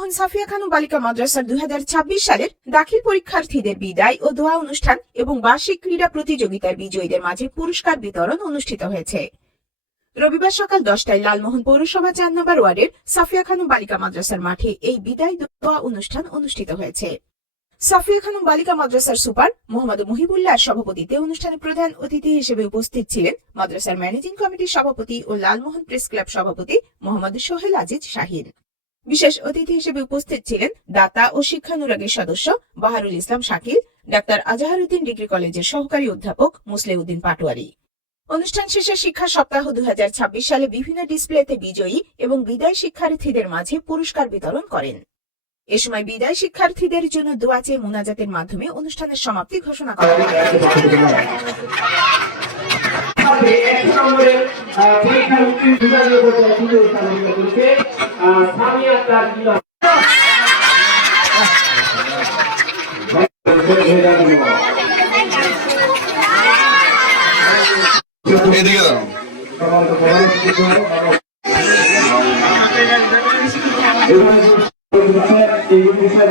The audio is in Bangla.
লালমোহন সাফিয়া খানম বালিকা মাদ্রাসার 2026 সালের দাখিল পরীক্ষার্থীদের বিদায় ও দোয়া অনুষ্ঠান এবং বার্ষিক ক্রীড়া প্রতিযোগিতার বিজয়ীদের মাঝে পুরস্কার বিতরণ অনুষ্ঠিত হয়েছে। রবিবার সকাল 10টায় লালমোহন পৌরসভা 4 নম্বর ওয়ার্ডের সাফিয়া খানম বালিকা মাদ্রাসার মাঠে এই বিদায় দোয়া অনুষ্ঠান অনুষ্ঠিত হয়েছে। সাফিয়া খানম বালিকা মাদ্রাসার সুপার মোহাম্মদ মুহিবুল্লাহর সভাপতিত্বে অনুষ্ঠানে প্রধান অতিথি হিসেবে উপস্থিত ছিলেন মাদ্রাসার ম্যানেজিং কমিটির সভাপতি ও লালমোহন প্রেস ক্লাব সভাপতি মোহাম্মদ সোহেল আজিজ শাহিন। বিশেষ অতিথি হিসেবে উপস্থিত ছিলেন দাতা ও শিক্ষানুরাগের সদস্য বাহারুল ইসলাম শাকিল, ডাক্তার আজাহারউদ্দিন ডিগ্রি কলেজের সহকারী অধ্যাপক মুসলেউদ্দিন পাটোয়ারি। অনুষ্ঠান শেষে শিক্ষা সপ্তাহ 2026 সালে বিভিন্ন ডিসপ্লেতে বিজয়ী এবং বিদায় শিক্ষার্থীদের মাঝে পুরস্কার বিতরণ করেন। এ সময় বিদায় শিক্ষার্থীদের জন্য দোয়া চেয়ে মুনাজাতের মাধ্যমে অনুষ্ঠানের সমাপ্তি ঘোষণা করা হয়। এই বিষয়ে